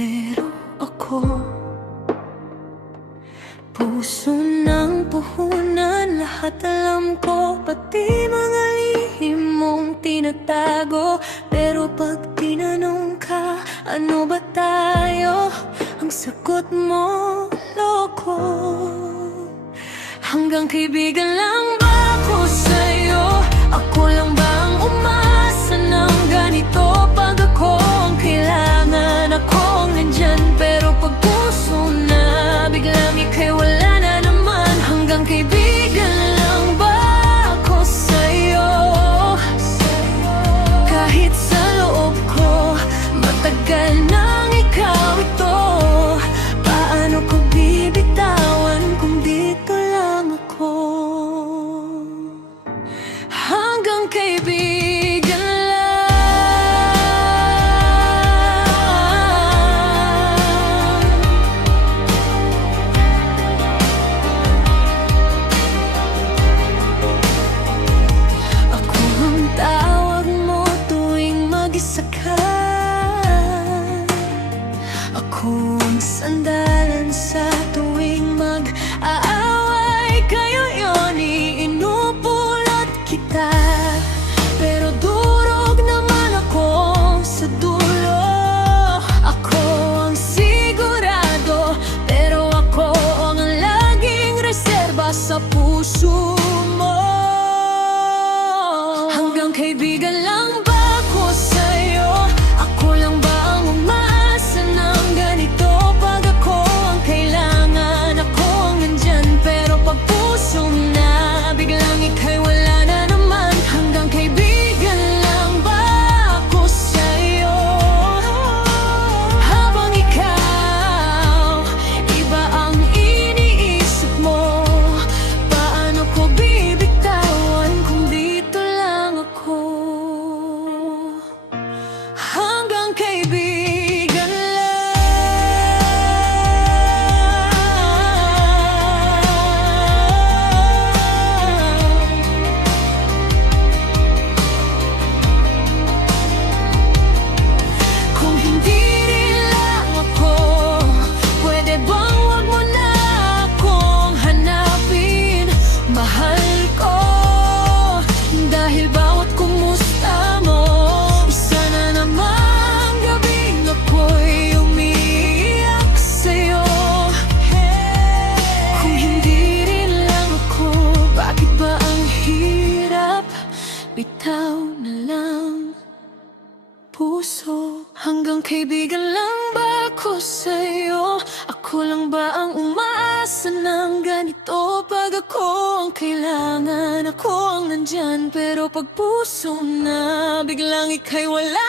pero ako puso ng puhunan. Lahat alam ko, pati mga lihim mong tinatago. Pero pag tinanong ka, ano ba tayo? Ang sagot mo, loko. Hanggang kaibigan lang ba ako sa'yo? Ako lang ba ang umasa ng ganito? Pag ako ang kailangan, ako ang nandyan. Pero pag puso na biglang ika'y wala na naman. Hanggang kaibigan lang ba ako sa'yo? Kahit sa loob ko, matagal nang ikaw ito. Paano ko bibitawan kung dito lang ako? Hanggang kaibigan lang. Ako ang tawag mo tuwing mag-isa ka. Ako ang sandalan sa tuwing mag-aaway kayo. Yun, iinupulot kita. Pero durog naman ako sa dulo. Ako ang sigurado, pero ako ang laging reserba sa puso mo. Hanggang kaibigan lang ba ako sa'yo? Ako lang ba ang umasa ng ganito? Pag ako ang kailangan, ako ang nandyan. Pero pag puso na biglang ika'y wala na naman. Hanggang kaibigan lang ba ako sa'yo? Habang ikaw, iba ang iniisip mo. Paano ko bibitawan kung dito lang ako? Hanggang kaibigan lang. Kung hindi rin lang ako, pwede bang wag mo na akong hanapin? Mahal ko, dahil bawat kumusta mo, isa na namang gabing ako'y umiiyak sa'yo. Kung hindi rin lang ako, bakit ba ang hirap? Bitaw na lang puso. Hanggang kaibigan lang ba ako sa'yo? Ako lang ba ang umaasa ng ganito? Pag ako ang kailangan, ako ang nandyan. Pero pag puso na biglang ika'y wala